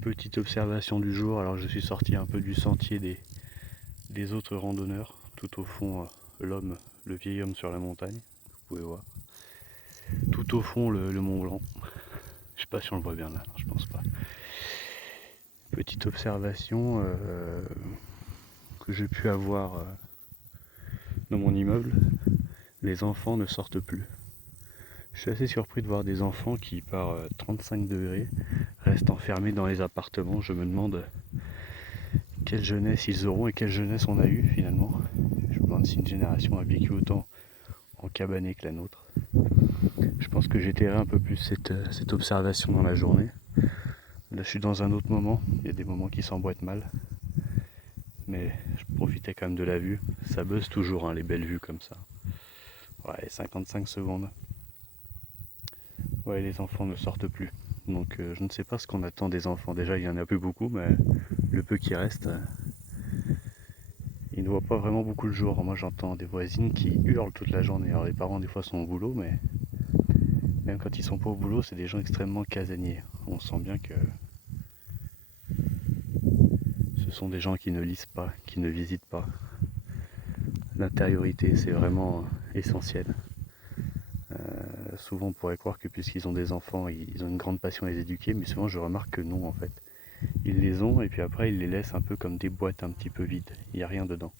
Petite observation du jour, alors je suis sorti un peu du sentier des autres randonneurs. Tout au fond, l'homme, le vieil homme sur la montagne, vous pouvez voir. Tout au fond, le Mont Blanc. Je sais pas si on le voit bien là, non, je pense pas. Petite observation que j'ai pu avoir dans mon immeuble, les enfants ne sortent plus. Je suis assez surpris de voir des enfants qui, par 35 degrés, restent enfermés dans les appartements. Je me demande quelle jeunesse ils auront et quelle jeunesse on a eu finalement. Je me demande si une génération a vécu autant en cabané que la nôtre. Je pense que j'étairai un peu plus cette observation dans la journée. Là je suis dans un autre moment, il y a des moments qui s'emboîtent mal. Mais je profitais quand même de la vue. Ça buzz toujours hein, les belles vues comme ça. Ouais, 55 secondes. Ouais, les enfants ne sortent plus. Donc je ne sais pas ce qu'on attend des enfants. Déjà il y en a plus beaucoup, mais le peu qui reste, ils ne voient pas vraiment beaucoup le jour. Moi j'entends des voisines qui hurlent toute la journée. Alors les parents des fois sont au boulot, mais même quand ils sont pas au boulot, c'est des gens extrêmement casaniers. On sent bien que ce sont des gens qui ne lisent pas, qui ne visitent pas. L'intériorité, c'est vraiment essentiel. Souvent on pourrait croire que puisqu'ils ont des enfants, ils ont une grande passion à les éduquer, mais souvent je remarque que non en fait. Ils les ont et puis après ils les laissent un peu comme des boîtes un petit peu vides. Il n'y a rien dedans.